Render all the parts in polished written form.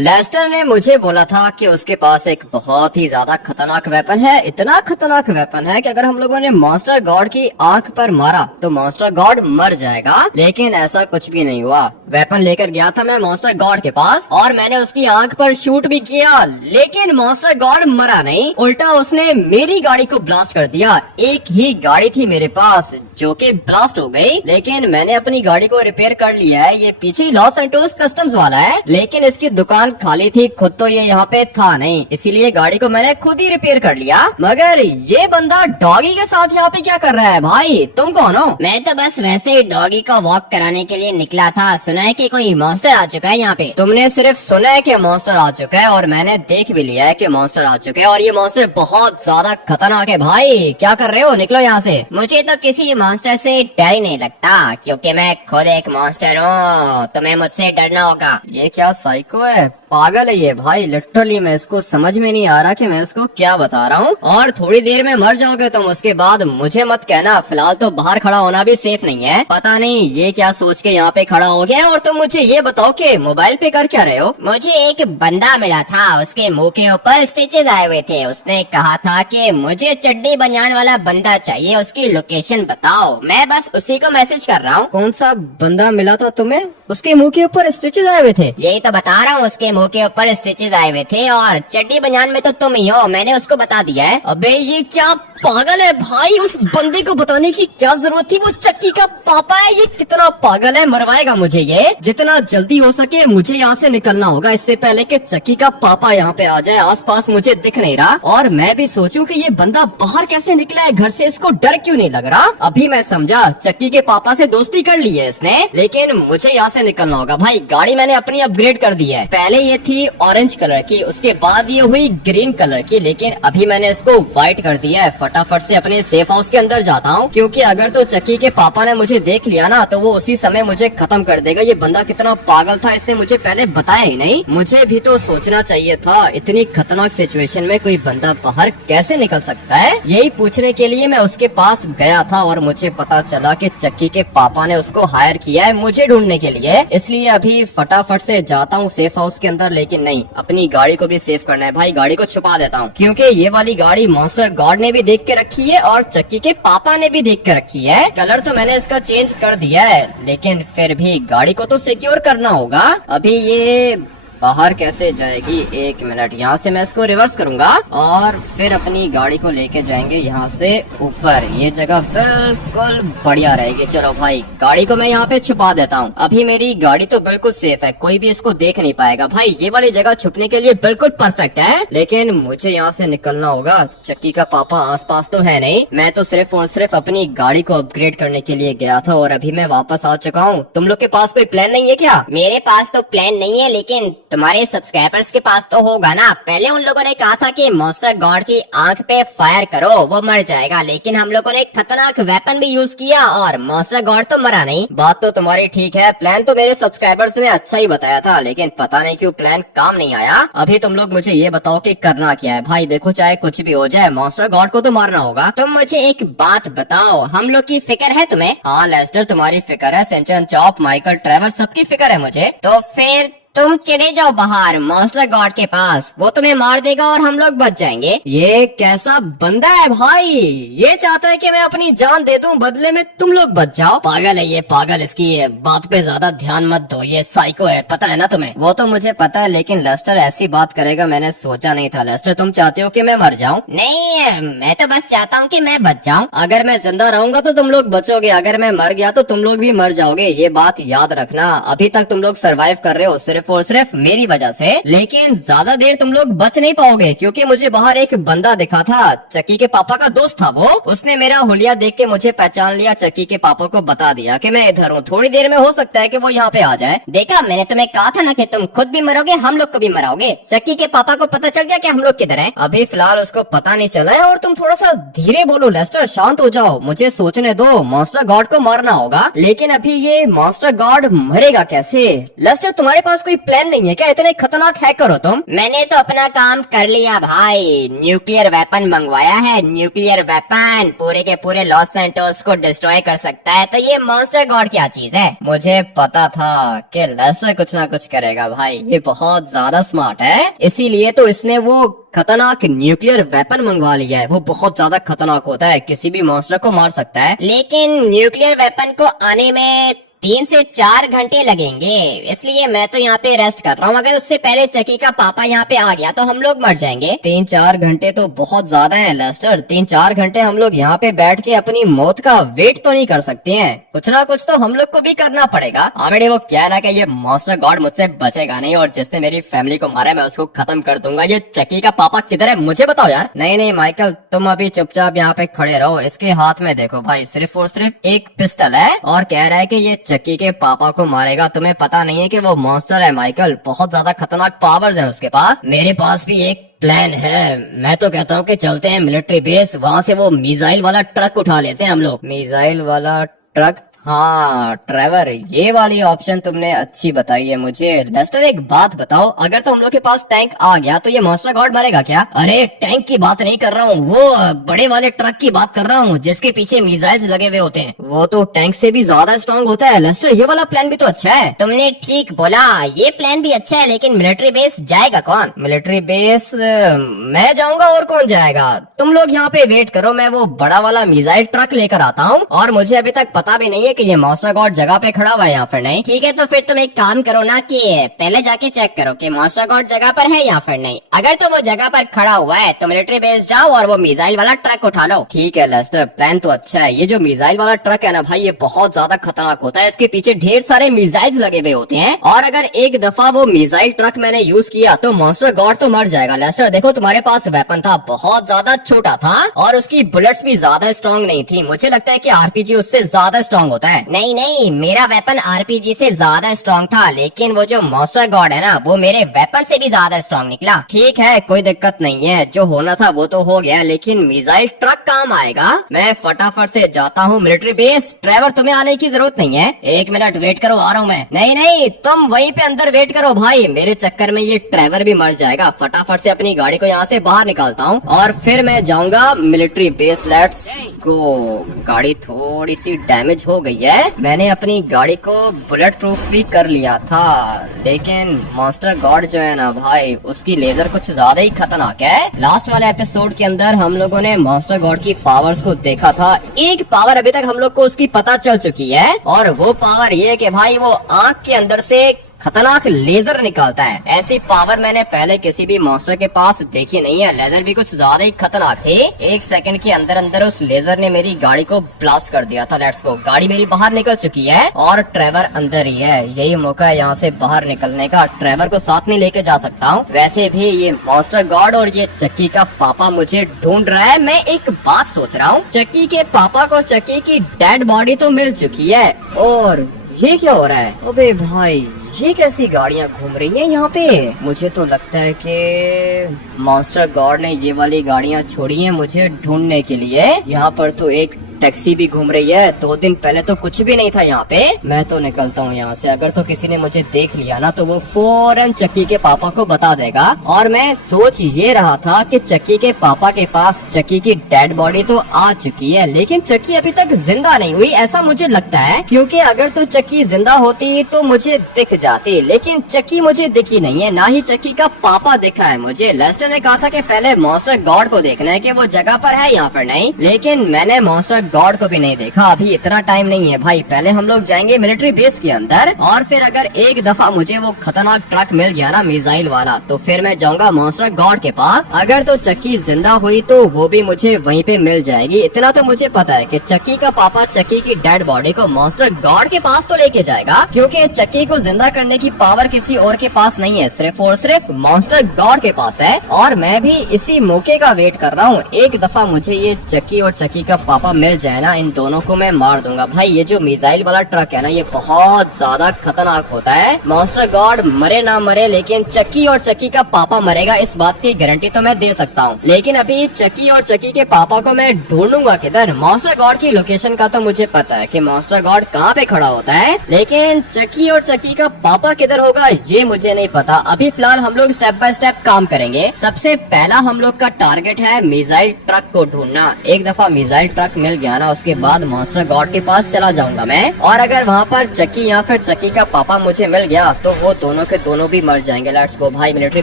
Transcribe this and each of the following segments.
Lester ने मुझे बोला था कि उसके पास एक बहुत ही ज्यादा खतरनाक वेपन है। इतना खतरनाक वेपन है कि अगर हम लोगों ने मॉन्स्टर गॉड की आंख पर मारा तो मॉन्स्टर गॉड मर जाएगा। लेकिन ऐसा कुछ भी नहीं हुआ। वेपन लेकर गया था मैं मॉन्स्टर गॉड के पास और मैंने उसकी आंख पर शूट भी किया, लेकिन मॉन्स्टर गॉड मरा नहीं, उल्टा उसने मेरी गाड़ी को ब्लास्ट कर दिया। एक ही गाड़ी थी मेरे पास जो कि ब्लास्ट हो गई, लेकिन मैंने अपनी गाड़ी को रिपेयर कर लिया है। ये पीछे लॉस एंटोस कस्टम्स वाला है, लेकिन इसकी दुकान खाली थी, खुद तो ये यहाँ पे था नहीं, इसीलिए गाड़ी को मैंने खुद ही रिपेयर कर लिया। मगर ये बंदा डॉगी के साथ यहाँ पे क्या कर रहा है? भाई तुम कौन हो? मैं तो बस वैसे ही डॉगी को वॉक कराने के लिए निकला था। सुना है कि कोई मॉन्स्टर आ चुका है यहाँ पे। तुमने सिर्फ सुना है कि मॉन्स्टर आ चुका है और मैंने देख भी लिया है कि मॉन्स्टर आ चुका है, और ये मॉन्स्टर बहुत ज्यादा खतरनाक है। भाई क्या कर रहे हो? निकलो यहाँ से। मुझे तो किसी मॉन्स्टर से डर ही नहीं लगता, क्योंकि मैं खुद एक मॉन्स्टर हूँ। तुम्हें मुझसे डरना होगा। ये क्या साइको है? पागल है ये भाई। लिटरली मैं इसको समझ में नहीं आ रहा कि मैं इसको क्या बता रहा हूँ। और थोड़ी देर में मर जाओगे तुम, उसके बाद मुझे मत कहना। फिलहाल तो बाहर खड़ा होना भी सेफ नहीं है। पता नहीं ये क्या सोच के यहाँ पे खड़ा हो गया। और तुम मुझे ये बताओ कि मोबाइल पे कर क्या रहे हो? मुझे एक बंदा मिला था, उसके मुंह के ऊपर स्टिचेस आए हुए थे। उसने कहा था कि मुझे चड्डी बनियान वाला बंदा चाहिए, उसकी लोकेशन बताओ। मैं बस उसी को मैसेज कर रहा हूँ। कौन सा बंदा मिला था तुम्हें? उसके मुंह के ऊपर स्टिचेस आए हुए थे? यही तो बता रहा हूँ, उसके मुंह के ऊपर स्टिचेस आए हुए थे और चड्डी बनियान में तो तुम ही हो। मैंने उसको बता दिया है। अबे ये क्या पागल है भाई? उस बंदे को बताने की क्या जरूरत थी? वो चक्की का पापा है। ये कितना पागल है, मरवाएगा मुझे ये। जितना जल्दी हो सके मुझे यहाँ से निकलना होगा, इससे पहले कि चक्की का पापा यहाँ पे आ जाए। आसपास मुझे दिख नहीं रहा और मैं भी सोचूं कि ये बंदा बाहर कैसे निकला है घर से, इसको डर क्यों नहीं लग रहा। अभी मैं समझा, चक्की के पापा से दोस्ती कर ली है इसने, लेकिन मुझे यहाँ से निकलना होगा। भाई गाड़ी मैंने अपनी अपग्रेड कर दी है। पहले ये थी ऑरेंज कलर की, उसके बाद ये हुई ग्रीन कलर की, लेकिन अभी मैंने इसको व्हाइट कर दिया है। फटाफट से अपने सेफ हाउस के अंदर जाता हूँ, क्योंकि अगर तो चक्की के पापा ने मुझे देख लिया ना तो वो उसी समय मुझे खत्म कर देगा। ये बंदा कितना पागल था, इसने मुझे पहले बताया ही नहीं। मुझे भी तो सोचना चाहिए था। इतनी खतरनाक सिचुएशन में कोई बंदा बाहर कैसे निकल सकता है? यही पूछने के लिए मैं उसके पास गया था और मुझे पता चला कि चक्की के पापा ने उसको हायर किया है मुझे ढूंढने के लिए। इसलिए अभी फटाफट से जाता हूँ सेफ हाउस के अंदर, लेकिन नहीं, अपनी गाड़ी को भी सेफ करना है। भाई गाड़ी को छुपा देता हूँ, क्योंकि ये वाली गाड़ी मॉन्स्टर गॉड ने भी देख के रखी है और चक्की के पापा ने भी देख के रखी है। कलर तो मैंने इसका चेंज कर दिया है, लेकिन फिर भी गाड़ी को तो सिक्योर करना होगा। अभी ये बाहर कैसे जाएगी? एक मिनट, यहाँ से मैं इसको रिवर्स करूंगा और फिर अपनी गाड़ी को लेके जाएंगे यहाँ से ऊपर। ये जगह बिल्कुल बढ़िया रहेगी। चलो भाई गाड़ी को मैं यहाँ पे छुपा देता हूँ। अभी मेरी गाड़ी तो बिल्कुल सेफ है, कोई भी इसको देख नहीं पाएगा। भाई ये वाली जगह छुपने के लिए बिल्कुल परफेक्ट है, लेकिन मुझे यहाँ से निकलना होगा। चक्की का पापा आसपास तो है नहीं। मैं तो सिर्फ और सिर्फ अपनी गाड़ी को अपग्रेड करने के लिए गया था और अभी मैं वापस आ चुका हूँ। तुम लोग के पास कोई प्लान नहीं है क्या? मेरे पास तो प्लान नहीं है, लेकिन तुम्हारे सब्सक्राइबर्स के पास तो होगा ना। पहले उन लोगों ने कहा था कि मॉन्स्टर गॉड की आंख पे फायर करो, वो मर जाएगा, लेकिन हम लोगों ने खतरनाक वेपन भी यूज किया और मॉन्स्टर गॉड तो मरा नहीं। बात तो तुम्हारी ठीक है, प्लान तो मेरे सब्सक्राइबर्स ने अच्छा ही बताया था, लेकिन पता नहीं क्यों प्लान काम नहीं आया। अभी तुम लोग मुझे ये बताओ कि करना क्या है। भाई देखो, चाहे कुछ भी हो जाए, मॉन्स्टर गॉड को तो मारना होगा। तुम मुझे एक बात बताओ, हम लोग की फिक्र है तुम्हें? हाँ लेस्टर, तुम्हारी फिक्र है, सेंचन चॉप, माइकल ट्रेवर, सबकी फिक्र है मुझे। तो फिर तुम चले जाओ बाहर मॉन्स्टर गॉड के पास, वो तुम्हें मार देगा और हम लोग बच जाएंगे। ये कैसा बंदा है भाई? ये चाहता है कि मैं अपनी जान दे दूं, बदले में तुम लोग बच जाओ। पागल है ये, पागल। इसकी बात पे ज्यादा ध्यान मत दो, ये साइको है, पता है ना तुम्हें? वो तो मुझे पता है, लेकिन लेस्टर ऐसी बात करेगा मैंने सोचा नहीं था। लेस्टर तुम चाहते हो कि मैं मर जाऊं? नहीं, मैं तो बस चाहता हूँ कि मैं बच जाऊं। अगर मैं जिंदा रहूंगा तो तुम लोग बचोगे, अगर मैं मर गया तो तुम लोग भी मर जाओगे। ये बात याद रखना। अभी तक तुम लोग सरवाइव कर रहे हो सिर्फ और सिर्फ मेरी वजह से, लेकिन ज्यादा देर तुम लोग बच नहीं पाओगे, क्योंकि मुझे बाहर एक बंदा दिखा था। चक्की के पापा का दोस्त था वो। उसने मेरा हुलिया देख के मुझे पहचान लिया, चक्की के पापा को बता दिया कि मैं इधर हूँ। थोड़ी देर में हो सकता है कि वो यहाँ पे आ जाए। देखा, मैंने तुम्हें कहा था ना कि तुम खुद भी मरोगे, हम लोग को भी मराओगे। चक्की के पापा को पता चल गया कि हम लोग किधर हैं? अभी फिलहाल उसको पता नहीं चला है। और तुम थोड़ा सा धीरे बोलो लेस्टर, शांत हो जाओ, मुझे सोचने दो। मॉन्स्टर गॉड को मारना होगा, लेकिन अभी ये मॉन्स्टर गॉड मरेगा कैसे? लेस्टर तुम्हारे पास कोई प्लान नहीं है क्या? इतने खतरनाक हैकर हो तुम? मैंने तो अपना काम कर लिया भाई, न्यूक्लियर वेपन मंगवाया है। न्यूक्लियर वेपन पूरे के पूरे लॉस सैंटोस को डिस्ट्रॉय कर सकता है। तो ये मॉन्स्टर गॉड क्या चीज है? मुझे पता था कि लेस्टर कुछ ना कुछ करेगा भाई, ये बहुत ज्यादा स्मार्ट है, इसीलिए तो इसने वो खतरनाक न्यूक्लियर वेपन मंगवा लिया है। वो बहुत ज्यादा खतरनाक होता है, किसी भी मॉन्स्टर को मार सकता है। लेकिन न्यूक्लियर वेपन को आने में 3 से 4 घंटे लगेंगे, इसलिए मैं तो यहाँ पे रेस्ट कर रहा हूँ। अगर उससे पहले चकी का पापा यहाँ पे आ गया तो हम लोग मर जाएंगे। 3-4 घंटे तो बहुत ज्यादा है लेस्टर। 3-4 घंटे हम लोग यहाँ पे बैठ के अपनी मौत का वेट तो नहीं कर सकते हैं, कुछ ना कुछ तो हम लोग को भी करना पड़ेगा। ऑलरेडी वो क्या ना कि ये मॉन्स्टर गॉड मुझसे बचेगा नहीं, और जिसने मेरी फैमिली को मारा मैं उसको खत्म कर दूंगा। ये चकी का पापा किधर है मुझे बताओ यार। नहीं माइकल, तुम अभी चुपचाप यहाँ पे खड़े रहो। इसके हाथ में देखो भाई, सिर्फ और सिर्फ एक पिस्टल है और कह रहा है कि ये चक्की के पापा को मारेगा। तुम्हें पता नहीं है कि वो मॉन्स्टर है माइकल, बहुत ज्यादा खतरनाक पावर्स हैं उसके पास। मेरे पास भी एक प्लान है, मैं तो कहता हूँ कि चलते हैं मिलिट्री बेस, वहाँ से वो मिसाइल वाला ट्रक उठा लेते हैं हम लोग। मिसाइल वाला ट्रक? हाँ ट्रेवर, ये वाली ऑप्शन तुमने अच्छी बताई है मुझे। लेस्टर एक बात बताओ, अगर तो हम लोग के पास टैंक आ गया तो ये मॉन्स्टर गॉड मरेगा क्या? अरे टैंक की बात नहीं कर रहा हूँ, वो बड़े वाले ट्रक की बात कर रहा हूँ जिसके पीछे मिसाइल्स लगे हुए होते हैं। वो तो टैंक से भी ज्यादा स्ट्रॉन्ग होता है लेस्टर, ये वाला प्लान भी तो अच्छा है। तुमने ठीक बोला, ये प्लान भी अच्छा है, लेकिन मिलिट्री बेस जाएगा कौन? मिलिट्री बेस मैं जाऊंगा, और कौन जाएगा? तुम लोग यहाँ पे वेट करो, मैं वो बड़ा वाला मिसाइल ट्रक लेकर आता हूँ। और मुझे अभी तक पता भी नहीं है कि ये मॉन्स्टर गॉड जगह पे खड़ा हुआ है यहाँ पर नहीं। ठीक है, तो फिर तुम एक काम करो ना कि पहले जाके चेक करो कि मॉन्स्टर गॉड जगह पर है या फिर नहीं। अगर तो वो जगह पर खड़ा हुआ है तो मिलिट्री बेस जाओ और वो मिसाइल वाला ट्रक उठा लो। ठीक है लेस्टर, प्लान तो अच्छा है। ये जो मिसाइल वाला ट्रक है ना भाई, ये बहुत ज्यादा खतरनाक होता है, इसके पीछे ढेर सारे मिसाइल्स लगे हुए होते हैं, और अगर एक दफा वो मिसाइल ट्रक मैंने यूज किया तो मॉन्स्टर गॉड तो मर जाएगा। लेस्टर देखो, तुम्हारे पास वेपन था, बहुत ज्यादा छोटा था और उसकी बुलेट्स भी ज्यादा स्ट्रॉन्ग नहीं थी। मुझे लगता है कि आरपीजी उससे ज्यादा स्ट्रॉन्ग होता है। नहीं, मेरा वेपन आरपीजी से ज्यादा स्ट्रॉन्ग था, लेकिन वो जो मॉन्स्टर गॉड है ना, वो मेरे वेपन से भी ज्यादा स्ट्रॉन्ग निकला। ठीक है, कोई दिक्कत नहीं है, जो होना था वो तो हो गया, लेकिन मिसाइल ट्रक काम आएगा। मैं फटाफट से जाता हूँ मिलिट्री बेस। ट्रेवर, तुम्हें आने की जरूरत नहीं है, 1 मिनट वेट करो, आ रहा हूँ मैं। नहीं, तुम वहीं पे अंदर वेट करो भाई, मेरे चक्कर में ये ट्रेवर भी मर जाएगा। फटाफट से अपनी गाड़ी को यहाँ से बाहर निकालता हूँ और फिर मैं जाऊंगा मिलिट्री बेस। Let's go. गाड़ी थोड़ी सी डैमेज हो गई है, मैंने अपनी गाड़ी को बुलेट प्रूफ भी कर लिया था, लेकिन मॉन्स्टर गॉड जो है ना भाई, उसकी लेजर कुछ ज्यादा ही खतरनाक है। लास्ट वाले एपिसोड के अंदर हम लोगों ने मॉन्स्टर गॉड की पावर्स को देखा था। एक पावर अभी तक हम लोग को उसकी पता चल चुकी है, और वो पावर ये कि भाई वो आंख के अंदर से खतरनाक लेजर निकालता है। ऐसी पावर मैंने पहले किसी भी मॉन्स्टर के पास देखी नहीं है। लेजर भी कुछ ज्यादा ही खतरनाक थे। 1 सेकंड के अंदर अंदर उस लेजर ने मेरी गाड़ी को ब्लास्ट कर दिया था। Let's go. गाड़ी मेरी बाहर निकल चुकी है और ट्रेवर अंदर ही है। यही मौका है यहाँ से बाहर निकलने का। ट्रेवर को साथ नहीं लेके जा सकता हूँ। वैसे भी ये मॉन्स्टर गॉड और ये चक्की का पापा मुझे ढूंढ रहा है। मैं एक बात सोच रहा हूँ, चक्की के पापा को चक्की की डेड बॉडी तो मिल चुकी है, और ये क्या हो रहा है? अबे भाई, ये कैसी गाड़ियाँ घूम रही हैं यहाँ पे? मुझे तो लगता है कि मॉन्स्टर गॉड ने ये वाली गाड़ियाँ छोड़ी हैं मुझे ढूंढने के लिए। यहाँ पर तो एक टैक्सी भी घूम रही है। 2 दिन पहले तो कुछ भी नहीं था यहाँ पे। मैं तो निकलता हूँ यहाँ से। अगर तो किसी ने मुझे देख लिया ना तो वो फौरन चक्की के पापा को बता देगा। और मैं सोच ये रहा था कि चक्की के पापा के पास चक्की की डेड बॉडी तो आ चुकी है, लेकिन चक्की अभी तक जिंदा नहीं हुई, ऐसा मुझे लगता है। क्योंकि अगर तो चक्की जिंदा होती तो मुझे दिख जाती, लेकिन चक्की मुझे दिखी नहीं है, ना ही चक्की का पापा दिखा है मुझे। लेस्टर ने कहा था कि पहले मॉन्स्टर गॉड को देखना है कि वो जगह पर है या फिर नहीं, लेकिन मैंने मॉन्स्टर गॉड को भी नहीं देखा। अभी इतना टाइम नहीं है भाई, पहले हम लोग जाएंगे मिलिट्री बेस के अंदर, और फिर अगर एक दफा मुझे वो खतरनाक ट्रक मिल गया ना मिसाइल वाला, तो फिर मैं जाऊंगा मॉन्स्टर गॉड के पास। अगर तो चक्की जिंदा हुई तो वो भी मुझे वहीं पे मिल जाएगी। इतना तो मुझे पता है कि चक्की का पापा चक्की की डेड बॉडी को मॉन्स्टर गॉड के पास तो लेके जाएगा, क्योंकि चक्की को जिंदा करने की पावर किसी और के पास नहीं है, सिर्फ और सिर्फ मॉन्स्टर गॉड के पास है। और मैं भी इसी मौके का वेट कर रहा हूँ। एक दफा मुझे ये चक्की और चक्की का पापा मिल जाए ना, इन दोनों को मैं मार दूंगा। भाई ये जो मिसाइल वाला ट्रक है ना, ये बहुत ज्यादा खतरनाक होता है। मॉन्स्टर गॉड मरे ना मरे, लेकिन चक्की और चक्की का पापा मरेगा, इस बात की गारंटी तो मैं दे सकता हूँ। लेकिन अभी चक्की और चक्की के पापा को मैं ढूंढूंगा किधर। मॉन्स्टर गॉड की लोकेशन का तो मुझे पता है कि मॉन्स्टर गॉड कहाँ पे खड़ा होता है, लेकिन चक्की और चक्की का पापा किधर होगा ये मुझे नहीं पता। अभी फिलहाल हम लोग स्टेप बाय स्टेप काम करेंगे। सबसे पहला हम लोग का टारगेट है मिसाइल ट्रक को ढूंढना। एक दफा मिसाइल ट्रक मिल गया ना, उसके बाद मॉन्स्टर गॉड के पास चला जाऊंगा मैं, और अगर वहाँ पर चक्की या फिर चक्की का पापा मुझे मिल गया तो वो दोनों के दोनों भी मर जाएंगे। लेट्स गो भाई, मिलिट्री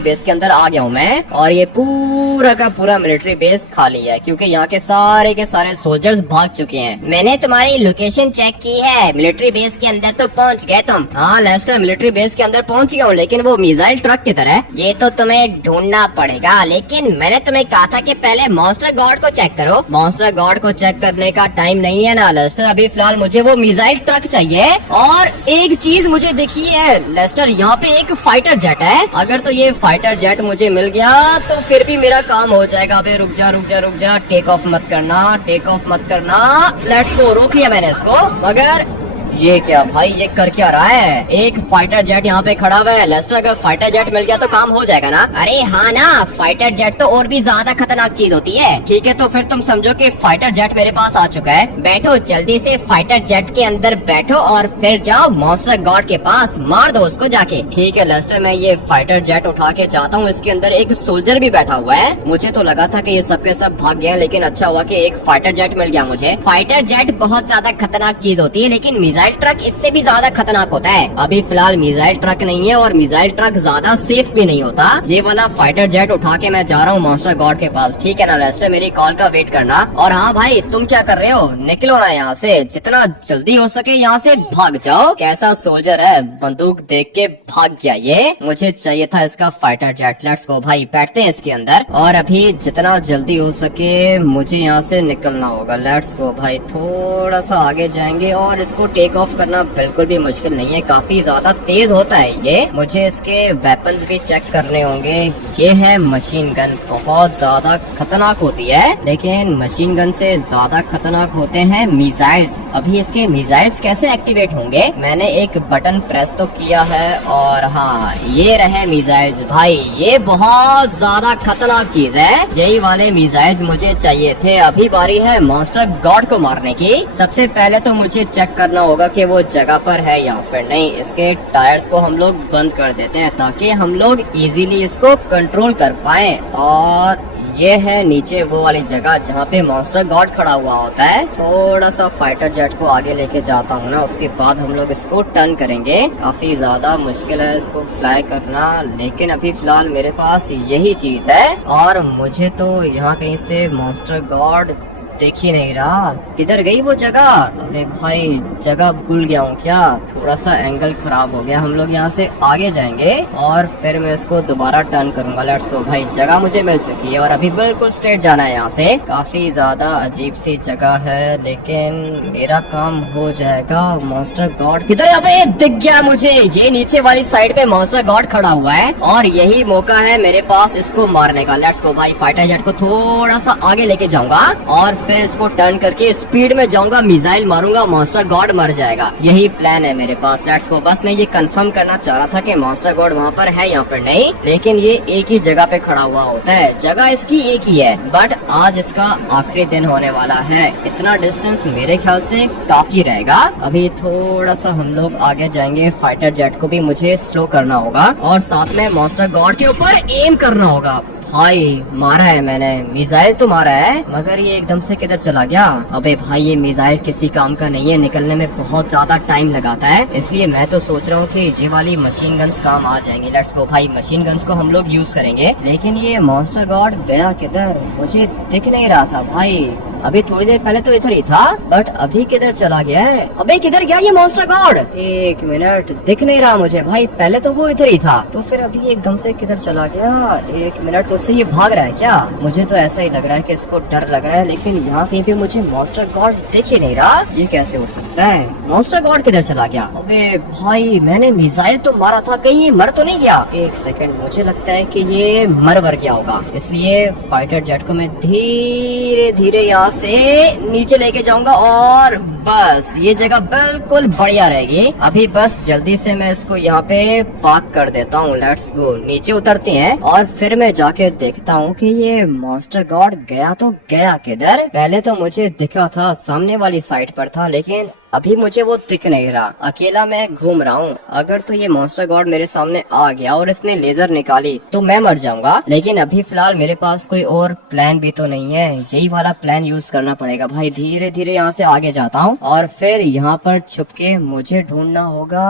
बेस के अंदर आ गया हूँ मैं, और ये पूरा का पूरा मिलिट्री बेस खाली है क्योंकि यहाँ के सारे सोल्जर्स भाग चुके हैं। मैंने तुम्हारी लोकेशन चेक की है, मिलिट्री बेस के अंदर तो पहुंच गए तुम। हाँ लेस्टर, मिलिट्री बेस के अंदर पहुंच गया हूँ, लेकिन वो मिसाइल ट्रक किधर है? ये तो तुम्हें ढूंढना पड़ेगा, लेकिन मैंने तुम्हें कहा था कि पहले मॉन्स्टर गॉड को चेक करो। मॉन्स्टर गॉड को चेक करने का टाइम नहीं है ना लेस्टर, अभी फिलहाल मुझे वो मिसाइल ट्रक चाहिए। और एक चीज मुझे देखी है लेस्टर, यहाँ पे एक फाइटर जेट है। अगर तो ये फाइटर जेट मुझे मिल गया तो फिर भी मेरा काम हो जाएगा। अबे रुक जा, टेक ऑफ मत करना। लेट्स गो, रोक लिया मैंने इसको। मगर ये क्या भाई, ये कर क्या रहा है? एक फाइटर जेट यहाँ पे खड़ा हुआ है लेस्टर, अगर फाइटर जेट मिल गया तो काम हो जाएगा ना? अरे हाँ ना, फाइटर जेट तो और भी ज्यादा खतरनाक चीज होती है। ठीक है, तो फिर तुम समझो कि फाइटर जेट मेरे पास आ चुका है। बैठो, जल्दी से फाइटर जेट के अंदर बैठो और फिर जाओ मॉन्स्टर गॉड के पास, मार दो उसको जाके। ठीक है लेस्टर, मैं ये फाइटर जेट उठा के जाता हूँ। इसके अंदर एक सोल्जर भी बैठा हुआ है। मुझे तो लगा था कि ये सब के सब भाग गए, लेकिन अच्छा हुआ कि एक फाइटर जेट मिल गया मुझे। फाइटर जेट बहुत ज्यादा खतरनाक चीज होती है, लेकिन मिसाइल ट्रक इससे भी ज्यादा खतरनाक होता है। अभी फिलहाल मिसाइल ट्रक नहीं है, और मिसाइल ट्रक ज्यादा सेफ भी नहीं होता। ये वाला फाइटर जेट उठा के मैं जा रहा हूँ मॉन्स्टर गॉड के पास। ठीक है ना लेस्टर, मेरी कॉल का वेट करना। और हाँ भाई, तुम क्या कर रहे हो? निकलो ना यहाँ से, जितना जल्दी हो सके यहाँ से भाग जाओ। कैसा सोल्जर है, बंदूक देख के भाग गया ये। मुझे चाहिए था इसका फाइटर जेट। लेट्स गो भाई, बैठते हैं इसके अंदर, और अभी जितना जल्दी हो सके मुझे यहाँ से निकलना होगा। लेट्स गो भाई, थोड़ा सा आगे जाएंगे, और इसको टेक ऑफ करना बिल्कुल भी मुश्किल नहीं है, काफी ज्यादा तेज होता है ये। मुझे इसके वेपन्स भी चेक करने होंगे। ये है मशीन गन, बहुत ज्यादा खतरनाक होती है, लेकिन मशीन गन से ज्यादा खतरनाक होते हैं मिसाइल्स। अभी इसके मिसाइल्स कैसे एक्टिवेट होंगे? मैंने एक बटन प्रेस तो किया है, और हाँ ये रहे मिसाइल्स। भाई ये बहुत ज्यादा खतरनाक चीज है, यही वाले मिसाइल्स मुझे चाहिए थे। अभी बारी है मॉन्स्टर गॉड को मारने की। सबसे पहले तो मुझे चेक करना होगा कि वो जगह पर है या फिर नहीं। इसके टायर्स को हम लोग बंद कर देते हैं ताकि हम लोग इजीली इसको कंट्रोल कर पाए। और ये है नीचे वो वाली जगह जहाँ पे मॉन्स्टर गॉड खड़ा हुआ होता है। थोड़ा सा फाइटर जेट को आगे लेके जाता हूँ ना, उसके बाद हम लोग इसको टर्न करेंगे। काफी ज्यादा मुश्किल है इसको फ्लाई करना, लेकिन अभी फिलहाल मेरे पास यही चीज है। और मुझे तो यहाँ कहीं से मॉन्स्टर गॉड दिख ही नहीं रहा, किधर गई वो जगह? अरे भाई, जगह भूल गया हूँ क्या? थोड़ा सा एंगल खराब हो गया। हम लोग यहाँ से आगे जाएंगे और फिर मैं इसको दोबारा टर्न करूंगा। लेट्स गो भाई, जगह मुझे मिल चुकी है और अभी बिल्कुल स्ट्रेट जाना है यहाँ से। काफी ज्यादा अजीब सी जगह है, लेकिन मेरा काम हो जाएगा। मॉन्स्टर गॉड किधर है? अबे दिख गया मुझे, ये नीचे वाली साइड पे मॉन्स्टर गॉड खड़ा हुआ है और यही मौका है मेरे पास इसको मारने का। लेट्स गो भाई, फाइटर जेट को थोड़ा सा आगे लेके जाऊंगा और फिर इसको टर्न करके स्पीड में जाऊंगा, मिसाइल मारूंगा, मॉन्स्टर गॉड मर जाएगा। यही प्लान है मेरे पास। लेट्स गो, बस मैं ये कंफर्म करना चाह रहा था कि मॉन्स्टर गॉड वहाँ पर है या फिर नहीं, लेकिन ये एक ही जगह पे खड़ा हुआ होता है। जगह इसकी एक ही है, बट आज इसका आखिरी दिन होने वाला है। इतना डिस्टेंस मेरे ख्याल से काफी रहेगा। अभी थोड़ा सा हम लोग आगे जाएंगे, फाइटर जेट को भी मुझे स्लो करना होगा और साथ में मॉन्स्टर गॉड के ऊपर एम करना होगा। भाई मारा है मैंने, मिसाइल तो मारा है, मगर ये एकदम से किधर चला गया? अबे भाई, ये मिसाइल किसी काम का नहीं है, निकलने में बहुत ज्यादा टाइम लगाता है, इसलिए मैं तो सोच रहा हूँ कि ये वाली मशीन गन्स काम आ जाएंगी। लेट्स गो भाई, मशीन गन्स को हम लोग यूज करेंगे। लेकिन ये मॉन्स्टर गॉड गया किधर? मुझे दिख नहीं रहा था भाई। अभी थोड़ी देर पहले तो इधर ही था, बट अभी किधर चला गया है? अबे किधर गया ये मॉन्स्टर गॉड? एक मिनट, दिख नहीं रहा मुझे भाई। पहले तो वो इधर ही था, तो फिर अभी एकदम से किधर चला गया? एक मिनट, मुझसे ये भाग रहा है क्या? मुझे तो ऐसा ही लग रहा है कि इसको डर लग रहा है, लेकिन यहाँ कहीं पे मुझे मॉन्स्टर गॉड दिख ही नहीं रहा। ये कैसे हो सकता है? मॉन्स्टर गॉड किधर चला गया? अबे भाई, मैंने मिसाइल तो मारा था, कहीं ये मर तो नहीं गया? एक सेकंड, मुझे लगता है कि ये मर गया होगा, इसलिए फाइटर जेट को मैं धीरे धीरे यहाँ यहाँ से नीचे लेके जाऊंगा और बस ये जगह बिल्कुल बढ़िया रहेगी। अभी बस जल्दी से मैं इसको यहाँ पे पार्क कर देता हूँ। लेट्स गो, नीचे उतरते हैं और फिर मैं जाके देखता हूँ कि ये मॉन्स्टर गॉड गया तो गया किधर। पहले तो मुझे दिखा था सामने वाली साइड पर था, लेकिन अभी मुझे वो दिख नहीं रहा। अकेला मैं घूम रहा हूँ। अगर तो ये मॉन्स्टर गॉड मेरे सामने आ गया और इसने लेजर निकाली तो मैं मर जाऊंगा। लेकिन अभी फिलहाल मेरे पास कोई और प्लान भी तो नहीं है, यही वाला प्लान यूज करना पड़ेगा भाई। धीरे धीरे यहाँ से आगे जाता हूँ और फिर यहाँ पर छुप के मुझे ढूंढना होगा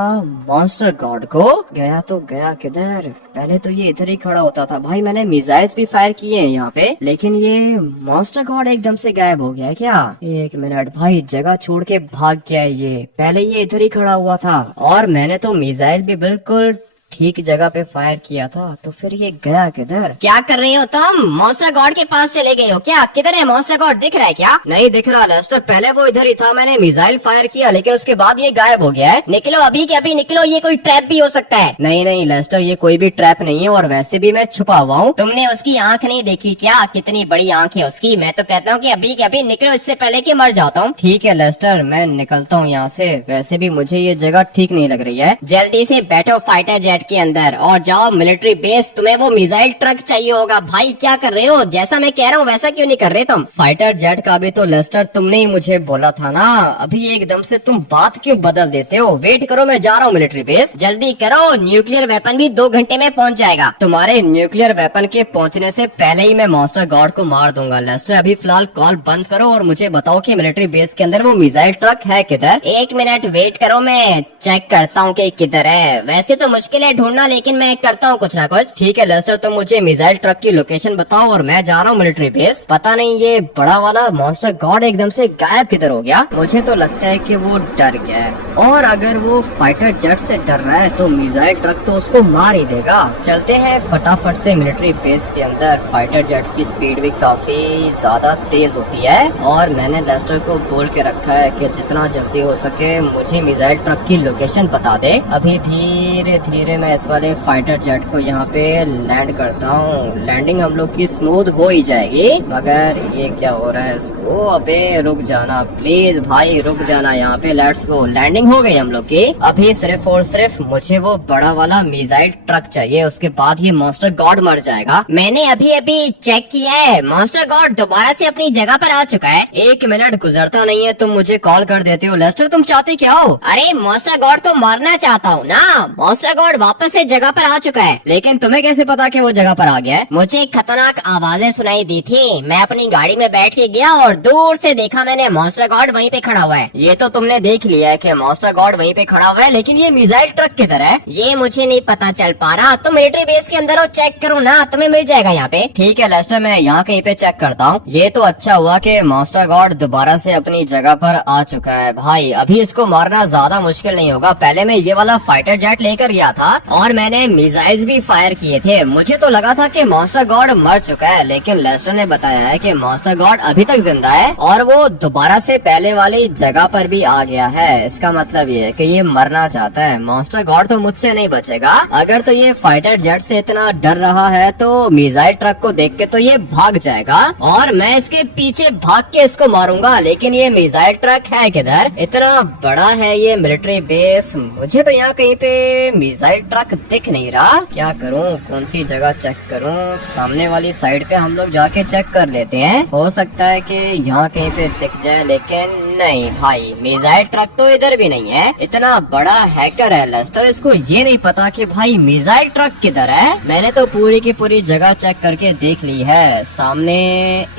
मॉन्स्टर गॉड को। गया तो गया किधर? पहले तो ये इधर ही खड़ा होता था भाई। मैंने मिसाइल्स भी फायर किए हैं यहाँ पे, लेकिन ये मॉन्स्टर गॉड एकदम से गायब हो गया क्या? एक मिनट भाई, जगह छोड़ के भाग गया है ये। पहले ये इधर ही खड़ा हुआ था और मैंने तो मिसाइल भी बिल्कुल ठीक जगह पे फायर किया था, तो फिर ये गया किधर? क्या कर रही हो तुम? मॉन्स्टर गॉड के पास चले गए हो क्या? किधर है मॉन्स्टर गॉड? दिख रहा है क्या? नहीं दिख रहा लेस्टर, पहले वो इधर ही था। मैंने मिसाइल फायर किया लेकिन उसके बाद ये गायब हो गया है। निकलो अभी के अभी निकलो, ये कोई ट्रैप भी हो सकता है। नहीं नहीं लेस्टर, ये कोई भी ट्रैप नहीं है और वैसे भी मैं छुपा हुआ हूँ। तुमने उसकी आंख नहीं देखी क्या? कितनी बड़ी आंख है उसकी। मैं तो कहता हूँ कि अभी के अभी निकलो, इससे पहले कि मर जाता हूँ। ठीक है लेस्टर, मैं निकलता हूँ यहाँ से। वैसे भी मुझे ये जगह ठीक नहीं लग रही है। जल्दी से बैठो फाइटर जेट के अंदर और जाओ मिलिट्री बेस। तुम्हें वो मिसाइल ट्रक चाहिए होगा। भाई क्या कर रहे हो? जैसा मैं कह रहा हूँ वैसा क्यों नहीं कर रहे तुम? फाइटर जेट का भी तो लेस्टर तुमने ही मुझे बोला था ना। अभी एकदम से तुम बात क्यों बदल देते हो? वेट करो, मैं जा रहा हूँ मिलिट्री बेस। जल्दी करो, न्यूक्लियर वेपन भी 2 घंटे में पहुँच जाएगा। तुम्हारे न्यूक्लियर वेपन के पहुँचने से पहले ही मैं मॉन्स्टर गॉड को मार दूंगा। लेस्टर अभी फिलहाल कॉल बंद करो और मुझे बताओ कि मिलिट्री बेस के अंदर वो मिसाइल ट्रक है किधर? 1 मिनट वेट करो, मैं चेक करता हूँ कि किधर है। वैसे तो मुश्किल है ढूंढना, लेकिन मैं करता हूँ कुछ ना कुछ। ठीक है लेस्टर, तुम मुझे मिसाइल ट्रक की लोकेशन बताओ और मैं जा रहा हूँ मिलिट्री बेस। पता नहीं ये बड़ा वाला मॉन्स्टर गॉड एकदम से गायब किधर हो गया। मुझे तो लगता है कि वो डर गया है, और अगर वो फाइटर जेट से डर रहा है तो मिसाइल ट्रक तो उसको मार ही देगा। चलते हैं फटाफट से मिलिट्री बेस के अंदर। फाइटर जेट की स्पीड भी काफी ज्यादा तेज होती है और मैंने लेस्टर को बोल के रखा है कि जितना जल्दी हो सके मुझे मिसाइल ट्रक की लोकेशन बता दे। अभी धीरे धीरे मैं इस वाले फाइटर जेट को यहाँ पे लैंड करता हूँ। लैंडिंग हम लोग की स्मूथ हो ही जाएगी, मगर ये क्या हो रहा है इसको? अबे रुक जाना प्लीज भाई, रुक जाना यहाँ पे। लेट्स गो, लैंडिंग हो गई हम लोग की। अभी सिर्फ और सिर्फ मुझे वो बड़ा वाला मिसाइल ट्रक चाहिए, उसके बाद ये मॉन्स्टर गॉड मर जाएगा। मैंने अभी अभी चेक किया है, मॉन्स्टर गॉड दोबारा से अपनी जगह पर आ चुका है। 1 मिनट गुजरता नहीं है, तुम मुझे कॉल कर देते हो। लेस्टर तुम चाहते क्या हो? अरे मॉन्स्टर गॉड को मारना चाहता हूँ ना। मॉन्स्टर गॉड वापस से जगह पर आ चुका है। लेकिन तुम्हें कैसे पता कि वो जगह पर आ गया है? मुझे खतरनाक आवाजें सुनाई दी थी। मैं अपनी गाड़ी में बैठ के गया और दूर से देखा मैंने मॉन्स्टर गॉड वहीं पे खड़ा हुआ है। ये तो तुमने देख लिया है कि मॉन्स्टर गॉड वहीं पे खड़ा हुआ है, लेकिन ये मिसाइल ट्रक किधर है? ये मुझे नहीं पता चल पा रहा। तुम मिलिट्री बेस के अंदर हो, चेक करो ना, तुम्हें मिल जाएगा यहाँ पे। ठीक है लेस्टर, मैं यहाँ कहीं पे चेक करता हूँ। ये तो अच्छा हुआ कि मॉन्स्टर गॉड दोबारा से अपनी जगह पर आ चुका है। भाई अभी इसको मारना ज्यादा मुश्किल नहीं होगा। पहले मैं ये वाला फाइटर जेट लेकर गया था और मैंने मिसाइल्स भी फायर किए थे। मुझे तो लगा था कि मॉन्स्टर गॉड मर चुका है, लेकिन लेस्टर ने बताया है कि मॉन्स्टर गॉड अभी तक जिंदा है और वो दोबारा से पहले वाली जगह पर भी आ गया है। इसका मतलब ये है कि ये मरना चाहता है। मॉन्स्टर गॉड तो मुझसे नहीं बचेगा। अगर तो ये फाइटर जेट से इतना डर रहा है तो मिसाइल ट्रक को देख के तो ये भाग जाएगा और मैं इसके पीछे भाग के इसको मारूंगा। लेकिन ये मिसाइल ट्रक है किधर? इतना बड़ा है ये मिलिट्री बेस, मुझे तो यहाँ कहीं पे मिसाइल ट्रक दिख नहीं रहा। क्या करूँ, कौन सी जगह चेक करूँ? सामने वाली साइड पे हम लोग जाके चेक कर लेते हैं, हो सकता है कि यहाँ कहीं पे दिख जाए। लेकिन नहीं भाई, मिसाइल ट्रक तो इधर भी नहीं है। इतना बड़ा हैकर है लेस्टर, इसको ये नहीं पता कि भाई मिसाइल ट्रक किधर है। मैंने तो पूरी की पूरी जगह चेक करके देख ली है। सामने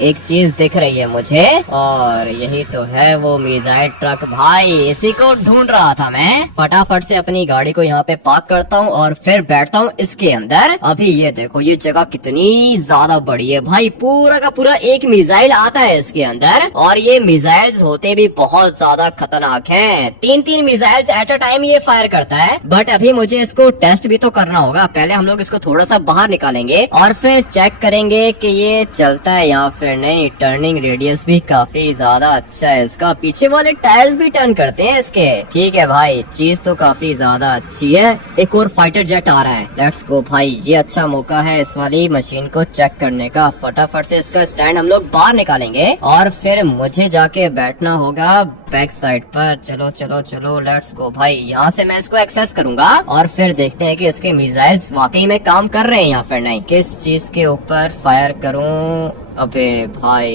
एक चीज दिख रही है मुझे और यही तो है वो मिसाइल ट्रक। भाई इसी को ढूंढ रहा था मैं। फटाफट से अपनी गाड़ी को यहाँ पे पार्क करता हूँ और फिर बैठता हूँ इसके अंदर। अभी ये देखो, ये जगह कितनी ज्यादा बड़ी है भाई। पूरा का पूरा एक मिसाइल आता है इसके अंदर और ये मिसाइल्स होते भी बहुत ज्यादा खतरनाक हैं। 3-3 मिसाइल्स एट अ टाइम ये फायर करता है। बट अभी मुझे इसको टेस्ट भी तो करना होगा। पहले हम लोग इसको थोड़ा सा बाहर निकालेंगे और फिर चेक करेंगे कि ये चलता है या फिर नहीं। टर्निंग रेडियस भी काफी ज्यादा अच्छा है इसका, पीछे वाले टायर्स भी टर्न करते हैं इसके। ठीक है भाई, चीज तो काफी ज्यादा अच्छी है। एक और फाइटर जेट आ रहा है। लेट्स गो भाई, ये अच्छा मौका है इस वाली मशीन को चेक करने का। फटाफट से इसका स्टैंड हम लोग बाहर निकालेंगे और फिर मुझे जाके बैठना होगा बैक साइड पर। चलो चलो चलो, लेट्स गो भाई। यहाँ से मैं इसको एक्सेस करूंगा और फिर देखते हैं कि इसके मिसाइल्स वाकई में काम कर रहे हैं या फिर नहीं। किस चीज के ऊपर फायर करूं? अबे भाई,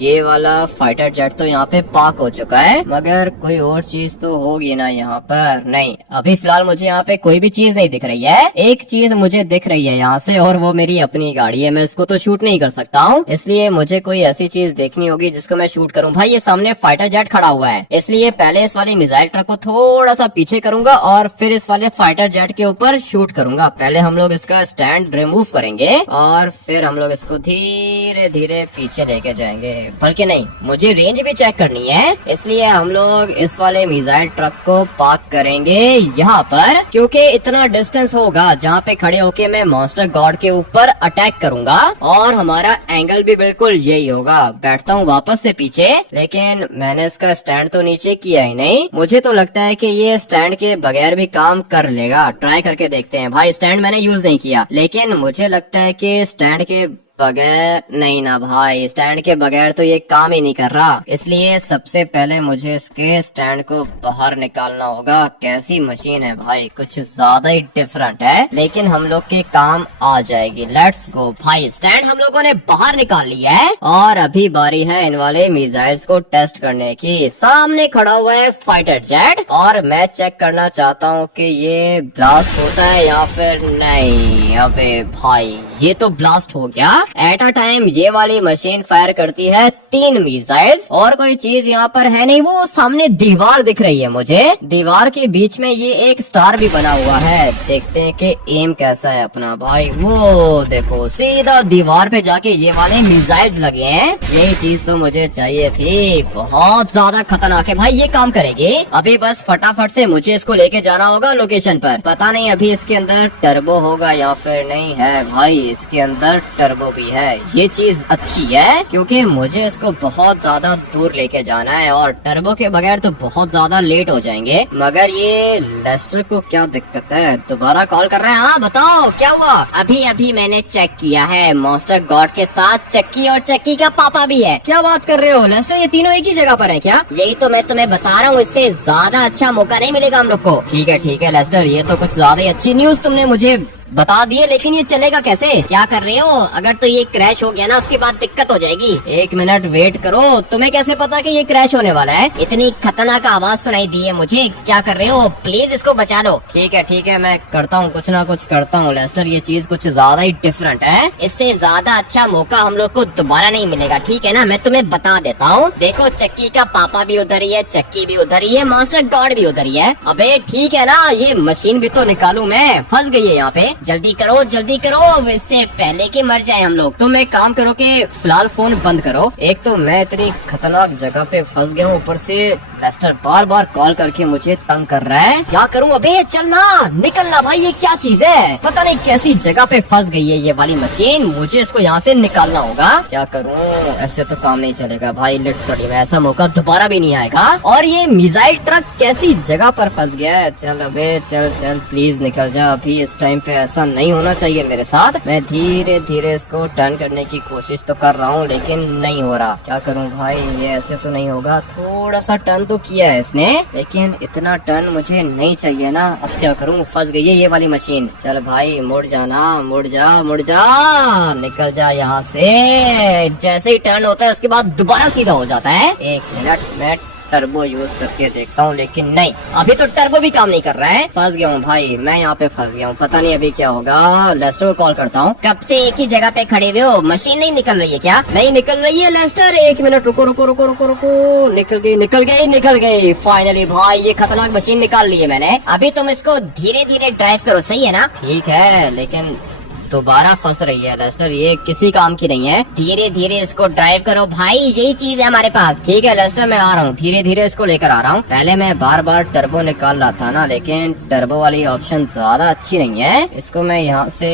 ये वाला फाइटर जेट तो यहाँ पे पार्क हो चुका है, मगर कोई और चीज तो होगी ना यहाँ पर। नहीं, अभी फिलहाल मुझे यहाँ पे कोई भी चीज नहीं दिख रही है। एक चीज मुझे दिख रही है यहाँ से, और वो मेरी अपनी गाड़ी है। मैं इसको तो शूट नहीं कर सकता हूँ, इसलिए मुझे कोई ऐसी चीज देखनी होगी जिसको मैं शूट करूँ। भाई, ये सामने फाइटर जेट खड़ा हुआ है, इसलिए पहले इस वाले मिसाइल ट्रक को थोड़ा सा पीछे करूंगा और फिर इस वाले फाइटर जेट के ऊपर शूट करूंगा। पहले हम लोग इसका स्टैंड रिमूव करेंगे और फिर हम लोग इसको धीरे धीरे पीछे लेके जाएंगे। बल्कि नहीं, मुझे रेंज भी चेक करनी है, इसलिए हम लोग इस वाले मिसाइल ट्रक को पार्क करेंगे यहाँ पर, क्योंकि इतना डिस्टेंस होगा जहाँ पे खड़े होके मैं मॉन्स्टर गॉड के ऊपर अटैक करूंगा और हमारा एंगल भी बिल्कुल यही होगा। बैठता हूँ वापस से पीछे, लेकिन मैंने इसका स्टैंड तो नीचे किया ही नहीं। मुझे तो लगता है कि ये स्टैंड के बगैर भी काम कर लेगा। ट्राई करके देखते हैं। भाई, स्टैंड मैंने यूज नहीं किया, लेकिन मुझे लगता है कि स्टैंड के बगैर नहीं ना भाई, स्टैंड के बगैर तो ये काम ही नहीं कर रहा। इसलिए सबसे पहले मुझे इसके स्टैंड को बाहर निकालना होगा। कैसी मशीन है भाई, कुछ ज्यादा ही डिफरेंट है, लेकिन हम लोग के काम आ जाएगी। लेट्स गो भाई, स्टैंड हम लोगों ने बाहर निकाल लिया है और अभी बारी है इन वाले मिसाइल्स को टेस्ट करने की। सामने खड़ा हुआ है फाइटर जेट और मैं चेक करना चाहता हूँ कि ये ब्लास्ट होता है या फिर नहीं। अबे भाई, ये तो ब्लास्ट हो गया। एट अ टाइम ये वाली मशीन फायर करती है 3 मिसाइल्स और कोई चीज यहाँ पर है नहीं। वो सामने दीवार दिख रही है मुझे, दीवार के बीच में ये एक स्टार भी बना हुआ है। देखते हैं कि एम कैसा है अपना। भाई, वो देखो, सीधा दीवार पे जाके ये वाले मिसाइल्स लगे हैं। यही चीज तो मुझे चाहिए थी। बहुत ज्यादा खतरनाक है भाई, ये काम करेगी। अभी बस फटाफट से मुझे इसको लेके जाना होगा लोकेशन पर। पता नहीं अभी इसके अंदर टर्बो होगा या फिर नहीं है। भाई, इसके अंदर टर्बो भी है। ये चीज अच्छी है क्योंकि मुझे इसको बहुत ज्यादा दूर लेके जाना है और टर्बो के बगैर तो बहुत ज्यादा लेट हो जाएंगे। मगर ये लेस्टर को क्या दिक्कत है? दोबारा कॉल कर रहे हैं। हाँ, बताओ क्या हुआ? अभी अभी मैंने चेक किया है, मॉन्स्टर गॉड के साथ चक्की और चक्की का पापा भी है। क्या बात कर रहे हो लेस्टर, ये तीनों एक ही जगह पर है क्या? यही तो मैं तुम्हें बता रहा हूँ, इससे ज्यादा अच्छा मौका नहीं मिलेगा हम लोग को। ठीक है लेस्टर, ये तो कुछ ज्यादा ही अच्छी न्यूज तुमने मुझे बता दिए, लेकिन ये चलेगा कैसे? क्या कर रहे हो? अगर तो ये क्रैश हो गया ना, उसके बाद दिक्कत हो जाएगी। 1 मिनट वेट करो। तुम्हें कैसे पता कि ये क्रैश होने वाला है? इतनी खतरनाक आवाज सुनाई दी है मुझे। क्या कर रहे हो? प्लीज इसको बचा लो। ठीक है, मैं करता हूँ, कुछ ना कुछ करता हूँ लेस्टर। ये चीज कुछ ज्यादा ही डिफरेंट है। इससे ज्यादा अच्छा मौका हम लोग को दोबारा नहीं मिलेगा, ठीक है ना? मैं तुम्हें बता देता हूँ। देखो, चक्की का पापा भी उधर ही है, चक्की भी उधर ही है, मॉन्स्टर गॉड भी उधर ही है। अबे ठीक है ना, ये मशीन भी तो निकालूं मैं, फंस गई है यहाँ पे। जल्दी करो, इससे पहले कि मर जाए हम लोग। तुम एक काम करो कि फिलहाल फोन बंद करो। एक तो मैं इतनी खतरनाक जगह पे फंस गया हूँ, ऊपर से लेस्टर बार बार कॉल करके मुझे तंग कर रहा है। क्या करूँ? अबे चलना, निकलना भाई। ये क्या चीज है? पता नहीं कैसी जगह पे फंस गई है ये वाली मशीन। मुझे इसको यहाँ से निकालना होगा। क्या करूँ? ऐसे तो काम नहीं चलेगा भाई, लिटरली में ऐसा मौका दोबारा भी नहीं आएगा। और ये मिसाइल ट्रक कैसी जगह पर फंस गया है। चल अबे चल, प्लीज निकल जा। अभी इस टाइम पे ऐसा नहीं होना चाहिए मेरे साथ। मैं धीरे धीरे इसको टर्न करने की कोशिश तो कर रहा हूँ, लेकिन नहीं हो रहा। क्या करूँ भाई, ये ऐसे तो नहीं होगा। थोड़ा सा टर्न तो किया है इसने, लेकिन इतना टर्न मुझे नहीं चाहिए ना। अब क्या करूँ? फंस गई है ये वाली मशीन। चल भाई, मुड़ जाना, मुड़ जा, निकल जा यहाँ से। जैसे ही टर्न होता है उसके बाद दोबारा सीधा हो जाता है। 1 मिनट, मैं टर्बो यूज करके देखता हूँ, लेकिन नहीं, अभी तो टर्बो भी काम नहीं कर रहा है। फंस गया हूँ भाई, मैं यहाँ पे फंस गया हूँ। पता नहीं अभी क्या होगा। लेस्टर को कॉल करता हूँ। कब से एक ही जगह पे खड़े हुए हो? मशीन नहीं निकल रही है क्या? नहीं निकल रही है लेस्टर। 1 मिनट, रुको। निकल गई फाइनली भाई। ये खतरनाक मशीन निकाल ली है मैंने। अभी तुम इसको धीरे धीरे ड्राइव करो, सही है ना? ठीक है, लेकिन दोबारा फंस रही है लेस्टर, ये किसी काम की नहीं है। धीरे धीरे इसको ड्राइव करो भाई, यही चीज है हमारे पास। ठीक है लेस्टर, मैं आ रहा हूँ, धीरे धीरे इसको लेकर आ रहा हूँ। पहले मैं बार बार टर्बो निकाल रहा था ना, लेकिन टर्बो वाली ऑप्शन ज्यादा अच्छी नहीं है। इसको मैं यहाँ से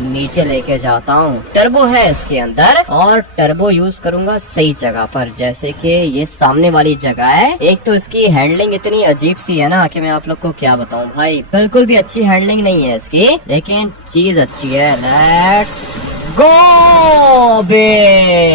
नीचे लेके जाता हूँ। टर्बो है इसके अंदर, और टर्बो यूज करूंगा सही जगह पर, जैसे कि ये सामने वाली जगह है। एक तो इसकी हैंडलिंग इतनी अजीब सी है ना कि मैं आप लोग को क्या बताऊं भाई, बिल्कुल भी अच्छी हैंडलिंग नहीं है इसकी, लेकिन चीज अच्छी है। लेट्स गो बे,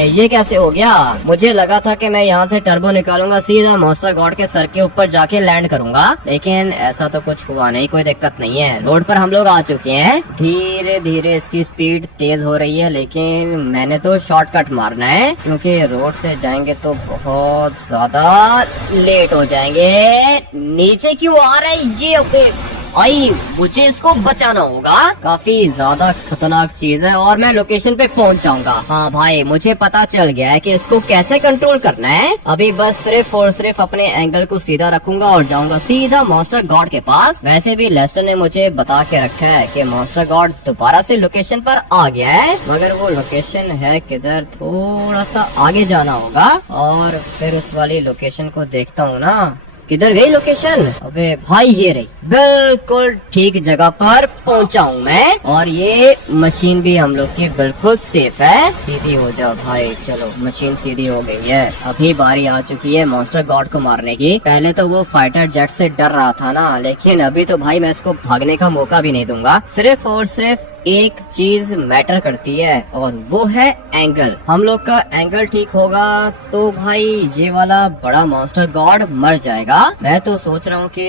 ये कैसे हो गया? मुझे लगा था कि मैं यहाँ से टर्बो निकालूंगा, सीधा मॉन्स्टर गॉड के सर के ऊपर जाके लैंड करूंगा, लेकिन ऐसा तो कुछ हुआ नहीं। कोई दिक्कत नहीं है, रोड पर हम लोग आ चुके हैं। धीरे धीरे इसकी स्पीड तेज हो रही है, लेकिन मैंने तो शॉर्टकट मारना है, क्योंकि रोड से जाएंगे तो बहुत ज्यादा लेट हो जाएंगे। नीचे क्यों आ रहा है ये? अबे आई, मुझे इसको बचाना होगा। काफी ज्यादा खतरनाक चीज है, और मैं लोकेशन पे पहुंच जाऊंगा। हाँ भाई, मुझे पता चल गया है कि इसको कैसे कंट्रोल करना है। अभी बस सिर्फ और सिर्फ अपने एंगल को सीधा रखूंगा और जाऊंगा सीधा मॉन्स्टर गॉड के पास। वैसे भी लेस्टर ने मुझे बता के रखा है कि मॉन्स्टर गॉड दोबारा से लोकेशन पर आ गया है, मगर वो लोकेशन है किधर? थोड़ा सा आगे जाना होगा, और फिर उस वाली लोकेशन को देखता हूँ ना, किधर गई लोकेशन? अबे भाई, ये रही, बिल्कुल ठीक जगह पर पहुंचा हूँ मैं, और ये मशीन भी हम लोग की बिल्कुल सेफ है। सीधी हो जाओ भाई, चलो मशीन सीधी हो गई है। अभी बारी आ चुकी है मॉन्स्टर गॉड को मारने की। पहले तो वो फाइटर जेट से डर रहा था ना, लेकिन अभी तो भाई मैं इसको भागने का मौका भी नहीं दूंगा। सिर्फ और सिर्फ एक चीज मैटर करती है, और वो है एंगल। हम लोग का एंगल ठीक होगा तो भाई ये वाला बड़ा मॉन्स्टर गॉड मर जाएगा। मैं तो सोच रहा हूँ कि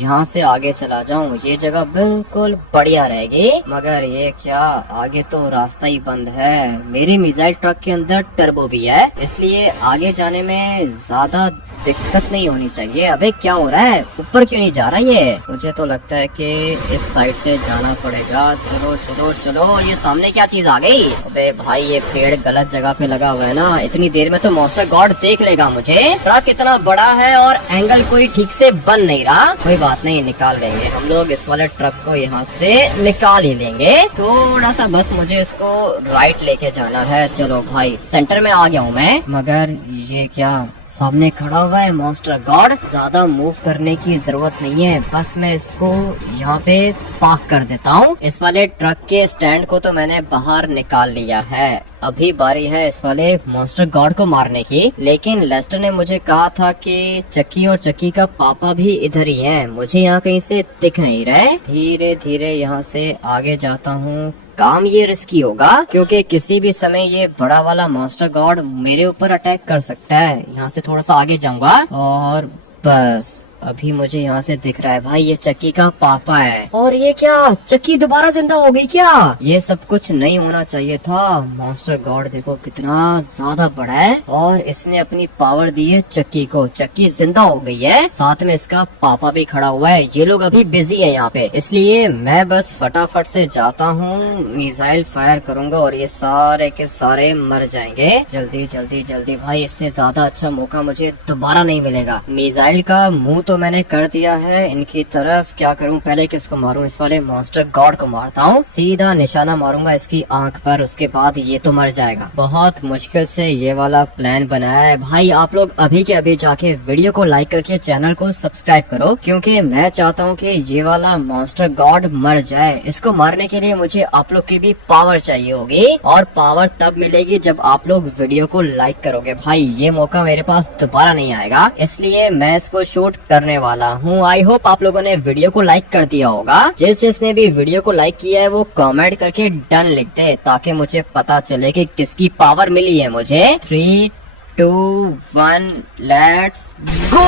यहाँ से आगे चला जाऊँ, ये जगह बिल्कुल बढ़िया रहेगी, मगर ये क्या, आगे तो रास्ता ही बंद है। मेरे मिसाइल ट्रक के अंदर टर्बो भी है, इसलिए आगे जाने में ज्यादा दिक्कत नहीं होनी चाहिए। अबे क्या हो रहा है? ऊपर क्यों नहीं जा रहा ये? मुझे तो लगता है कि इस साइड से जाना पड़ेगा। चलो चलो चलो, ये सामने क्या चीज आ गई? अबे भाई, ये पेड़ गलत जगह पे लगा हुआ है ना, इतनी देर में तो मॉन्स्टर गॉड देख लेगा मुझे। ट्रक इतना बड़ा है और एंगल कोई ठीक से बन नहीं रहा। कोई बात नहीं, निकाल लेंगे हम लोग इस वाले ट्रक को, यहाँ से निकाल ही लेंगे। थोड़ा सा बस मुझे इसको राइट लेके जाना है। चलो भाई, सेंटर में आ गया हूँ मैं, मगर ये क्या, सामने खड़ा हुआ है मॉन्स्टर गॉड। ज्यादा मूव करने की जरूरत नहीं है, बस मैं इसको यहाँ पे पार्क कर देता हूँ। इस वाले ट्रक के स्टैंड को तो मैंने बाहर निकाल लिया है। अभी बारी है इस वाले मॉन्स्टर गॉड को मारने की, लेकिन लेस्टर ने मुझे कहा था कि चक्की और चक्की का पापा भी इधर ही है। मुझे यहाँ कहीं से दिख नहीं रहे। धीरे धीरे यहाँ से आगे जाता हूँ। काम ये रिस्की होगा, क्योंकि किसी भी समय ये बड़ा वाला मॉन्स्टर गॉड मेरे ऊपर अटैक कर सकता है। यहाँ से थोड़ा सा आगे जाऊंगा, और बस अभी मुझे यहाँ से दिख रहा है भाई, ये चक्की का पापा है। और ये क्या, चक्की दोबारा जिंदा हो गई क्या? ये सब कुछ नहीं होना चाहिए था। मॉन्स्टर गॉड देखो कितना ज्यादा बड़ा है, और इसने अपनी पावर दी है चक्की को। चक्की जिंदा हो गई है, साथ में इसका पापा भी खड़ा हुआ है। ये लोग अभी बिजी है यहाँ पे, इसलिए मैं बस फटाफट से जाता हूँ, मिसाइल फायर करूंगा और ये सारे के सारे मर जाएंगे। जल्दी जल्दी जल्दी भाई, इससे ज्यादा अच्छा मौका मुझे दोबारा नहीं मिलेगा। मिसाइल का मुंह तो मैंने कर दिया है इनकी तरफ। क्या करूं, पहले किसको मारूं? इस वाले मॉन्स्टर गॉड को मारता हूं। सीधा निशाना मारूंगा इसकी आंख पर, उसके बाद ये तो मर जाएगा। बहुत मुश्किल से ये वाला प्लान बनाया है भाई। आप लोग अभी के अभी जाके वीडियो को लाइक करके चैनल को सब्सक्राइब करो, क्योंकि मैं चाहता हूं कि ये वाला मॉन्स्टर गॉड मर जाए। इसको मारने के लिए मुझे आप लोग की भी पावर चाहिए होगी, और पावर तब मिलेगी जब आप लोग वीडियो को लाइक करोगे। भाई ये मौका मेरे पास दोबारा नहीं आएगा, इसलिए मैं इसको शूट करने वाला हूँ। आई होप आप लोगों ने वीडियो को लाइक कर दिया होगा। जिसने भी वीडियो को लाइक किया है वो कमेंट करके डन लिख दे, ताकि मुझे पता चले कि किसकी पावर मिली है मुझे। 3, 2, 1 लेट्स गो।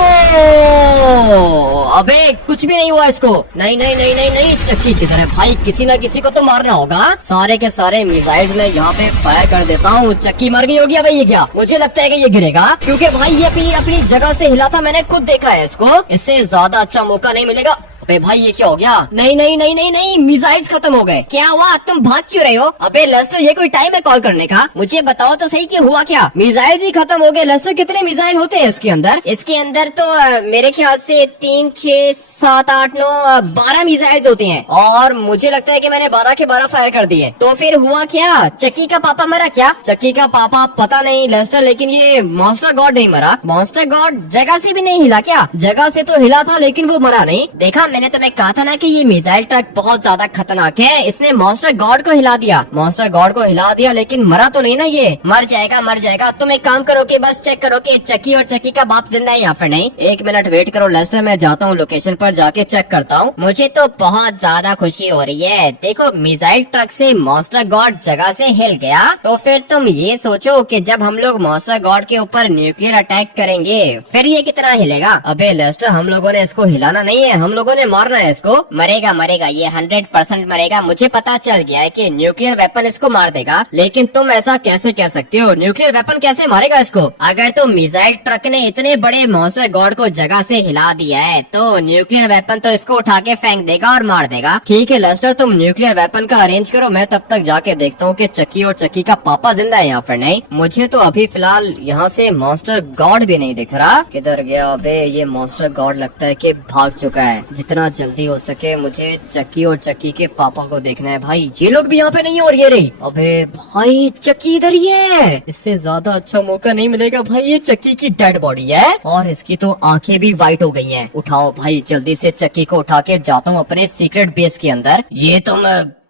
अबे कुछ भी नहीं हुआ इसको। नहीं नहीं नहीं नहीं नहीं, चक्की किधर है भाई? किसी ना किसी को तो मारना होगा। सारे के सारे मिसाइल्स में यहाँ पे फायर कर देता हूँ। चक्की मर गई होगी। अबे ये क्या, मुझे लगता है कि ये गिरेगा, क्योंकि भाई ये अपनी जगह से हिला था, मैंने खुद देखा है इसको। इससे ज्यादा अच्छा मौका नहीं मिलेगा। अबे भाई ये क्या हो गया? नहीं नहीं नहीं नहीं नहीं, मिसाइल्स खत्म हो गए। क्या हुआ? तुम भाग क्यों रहे हो? अबे लेस्टर ये कोई टाइम है कॉल करने का? मुझे बताओ तो सही कि हुआ क्या? मिसाइल्स ही खत्म हो गए। लेस्टर कितने मिसाइल होते हैं इसके अंदर? इसके अंदर तो मेरे ख्याल से 3, 6, 7, 8, 9, 12 मिसाइल्स होते हैं। और मुझे लगता है कि मैंने 12 के 12 फायर कर दिए। तो फिर हुआ क्या? चक्की का पापा मरा क्या? चक्की का पापा पता नहीं लेस्टर, लेकिन ये मॉन्स्टर गॉड नहीं मरा। मॉन्स्टर गॉड जगह से भी नहीं हिला क्या? जगह से तो हिला था लेकिन वो मरा नहीं। देखा, मैंने तुम्हें कहा था ना कि ये मिसाइल ट्रक बहुत ज्यादा खतरनाक है। इसने मॉन्स्टर गॉड को हिला दिया। मॉन्स्टर गॉड को हिला दिया लेकिन मरा तो नहीं ना ये? मर जाएगा मर जाएगा। तुम एक काम करो कि बस चेक करो कि चक्की और चक्की का बाप जिंदा है या फिर नहीं। 1 मिनट वेट करो लेस्टर, मैं जाता हूँ लोकेशन पर, जाके चेक करता हूँ। मुझे तो बहुत ज्यादा खुशी हो रही है। देखो, मिसाइल ट्रक से मॉन्स्टर गॉड जगह से हिल गया। तो फिर तुम ये सोचो कि जब हम लोग मॉन्स्टर गॉड के ऊपर न्यूक्लियर अटैक करेंगे फिर ये कितना हिलेगा। अबे लेस्टर, हम लोगों ने इसको हिलाना नहीं है, हम लोगों ने मारना है इसको। मरेगा मरेगा, ये 100% मरेगा। मुझे पता चल गया है कि न्यूक्लियर वेपन इसको मार देगा। लेकिन तुम ऐसा कैसे कह सकते हो? न्यूक्लियर वेपन कैसे मारेगा इसको? अगर तो मिसाइल ट्रक ने इतने बड़े मॉन्स्टर गॉड को जगह से हिला दिया है तो न्यूक्लियर वेपन तो इसको उठा के फेंक देगा और मार देगा। ठीक है लेस्टर, तुम न्यूक्लियर वेपन का अरेंज करो, मैं तब तक जाके देखता हूँ कि चक्की और चक्की का पापा जिंदा है यहाँ पर नहीं। मुझे तो अभी फिलहाल यहाँ से मॉन्स्टर गॉड भी नहीं दिख रहा। किधर गया? अबे ये मॉन्स्टर गॉड लगता है कि भाग चुका है। जितना जल्दी हो सके मुझे चक्की और चक्की के पापा को देखना है। भाई ये लोग भी यहाँ पे नहीं, और ये रही। अबे भाई चक्की इधर ही है। इससे ज्यादा अच्छा मौका नहीं मिलेगा भाई। ये चक्की की डेड बॉडी है और इसकी तो आंखें भी वाइट हो गई हैं। उठाओ भाई, जल्दी से चक्की को उठा के जाता हूँ अपने सीक्रेट बेस के अंदर। ये तुम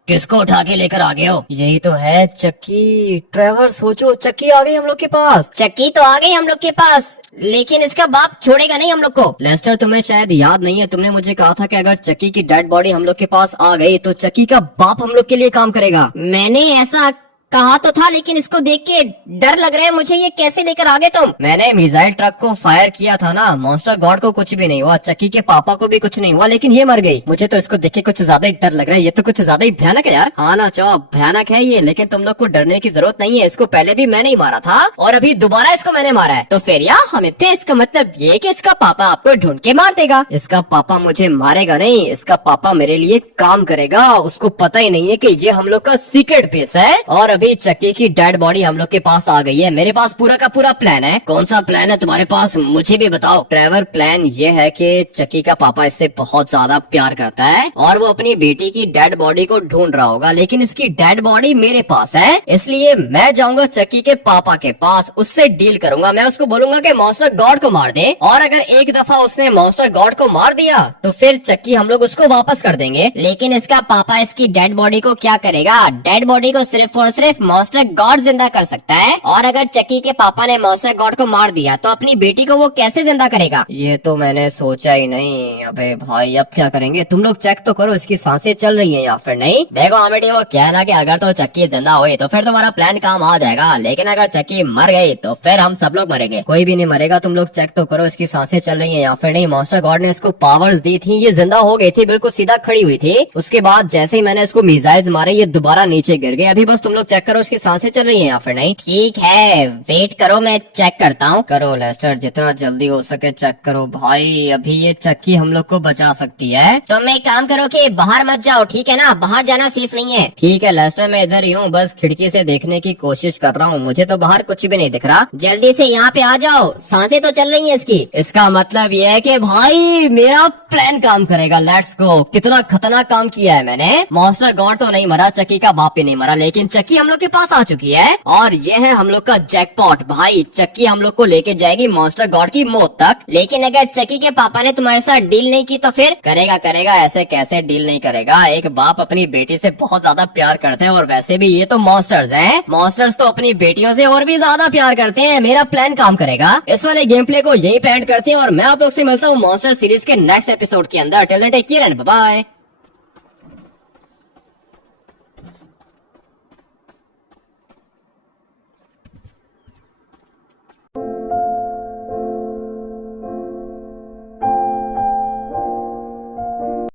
किसको उठा के लेकर आ गए हो? यही तो है चक्की। ट्रेवर, सोचो चक्की आ गई हम लोग के पास। चक्की तो आ गई हम लोग के पास, लेकिन इसका बाप छोड़ेगा नहीं हम लोग को। लेस्टर, तुम्हें शायद याद नहीं है, तुमने मुझे कहा था कि अगर चक्की की डेड बॉडी हम लोग के पास आ गई तो चक्की का बाप हम लोग के लिए काम करेगा। मैंने ऐसा कहा तो था, लेकिन इसको देख के डर लग रहा है मुझे। ये कैसे लेकर आ गए तुम? मैंने मिसाइल ट्रक को फायर किया था ना, मॉन्स्टर गॉड को कुछ भी नहीं हुआ, चक्की के पापा को भी कुछ नहीं हुआ, लेकिन ये मर गई। मुझे तो इसको देख के कुछ ज्यादा ही डर लग रहा है। ये तो कुछ ज्यादा ही भयानक है यार। हाँ ना चौप, भयानक है ये, लेकिन तुम लोग को डरने की जरूरत नहीं है। इसको पहले भी मैंने ही मारा था और अभी दोबारा इसको मैंने मारा है। तो फिर यार हमें थे, इसका मतलब ये कि इसका पापा आपको ढूंढ के मार देगा। इसका पापा मुझे मारेगा नहीं, इसका पापा मेरे लिए काम करेगा। उसको पता ही नहीं है कि ये हम लोग का सीक्रेट बेस है। और अभी चक्की की डेड बॉडी हम लोग के पास आ गई है। मेरे पास पूरा का पूरा प्लान है। कौन सा प्लान है तुम्हारे पास? मुझे भी बताओ। ट्रेवर, प्लान ये है कि चक्की का पापा इससे बहुत ज्यादा प्यार करता है और वो अपनी बेटी की डेड बॉडी को ढूंढ रहा होगा, लेकिन इसकी डेड बॉडी मेरे पास है। इसलिए मैं जाऊंगा चक्की के पापा के पास, उससे डील करूंगा। मैं उसको बोलूंगा कि मॉन्स्टर गॉड को मार दे, और अगर एक दफा उसने मॉन्स्टर गॉड को मार दिया तो फिर चक्की हम लोग उसको वापस कर देंगे। लेकिन इसका पापा इसकी डेड बॉडी को क्या करेगा? डेड बॉडी को सिर्फ और सिर्फ मॉन्स्टर गॉड जिंदा कर सकता है, और अगर चक्की के पापा ने मॉन्स्टर गॉड को मार दिया तो अपनी बेटी को वो कैसे जिंदा करेगा? ये तो मैंने सोचा ही नहीं। अबे भाई अब क्या करेंगे? तुम लोग चेक तो करो, इसकी सांसें चल रही हैं या फिर नहीं। देखो आमिटी, वो क्या है ना कि अगर तो चक्की जिंदा हुई तो फिर तुम्हारा प्लान काम आ जाएगा, लेकिन अगर चक्की मर गई तो फिर हम सब लोग मरेंगे। कोई भी नहीं मरेगा। तुम लोग चेक तो करो, इसकी सांसें चल रही है या फिर नहीं। मॉन्स्टर गॉड ने इसको पावर्स दी थी, ये जिंदा हो गई थी, बिल्कुल सीधा खड़ी हुई थी। उसके बाद जैसे ही मैंने इसको मिसाइल्स मारे ये दोबारा नीचे गिर गए। अभी बस तुम लोग चेक करो इसकी सांसें चल रही है या फिर नहीं। ठीक है, वेट करो, मैं चेक करता हूँ। करो लेस्टर, जितना जल्दी हो सके चेक करो भाई। अभी ये चक्की हम लोग को बचा सकती है। तुम एक काम करो कि बाहर मत जाओ, ठीक है ना? बाहर जाना सेफ नहीं है। ठीक है लेस्टर, मैं इधर ही हूँ, बस खिड़की से देखने की कोशिश कर रहा हूँ। मुझे तो बाहर कुछ भी नहीं दिख रहा। जल्दी से यहाँ पे आ जाओ, सांसें तो चल रही है इसकी। इसका मतलब ये है कि भाई मेरा प्लान काम करेगा। Let's go. कितना खतरनाक काम किया है मैंने। मॉन्स्टर गॉड तो नहीं मरा, चक्की का बाप भी नहीं मरा, लेकिन चक्की हम लोग के पास आ चुकी है और ये है हम लोग का जैकपॉट। भाई चक्की हम लोग को लेके जाएगी मॉन्स्टर गॉड की मौत तक। लेकिन अगर चक्की के पापा ने तुम्हारे साथ डील नहीं की तो फिर? करेगा। ऐसे कैसे डील नहीं करेगा? एक बाप अपनी बेटी से बहुत ज्यादा प्यार करते हैं, और वैसे भी ये तो मॉन्स्टर्स हैं। मॉन्स्टर्स तो अपनी बेटियों से और भी ज्यादा प्यार करते हैं। मेरा प्लान काम करेगा। इस वाले गेम प्ले को यही पे एंड करते हैं और मैं आप लोग से मिलता हूँ मॉन्स्टर सीरीज के नेक्स्ट एपिसोड के अंदर। Till then take care and bye bye.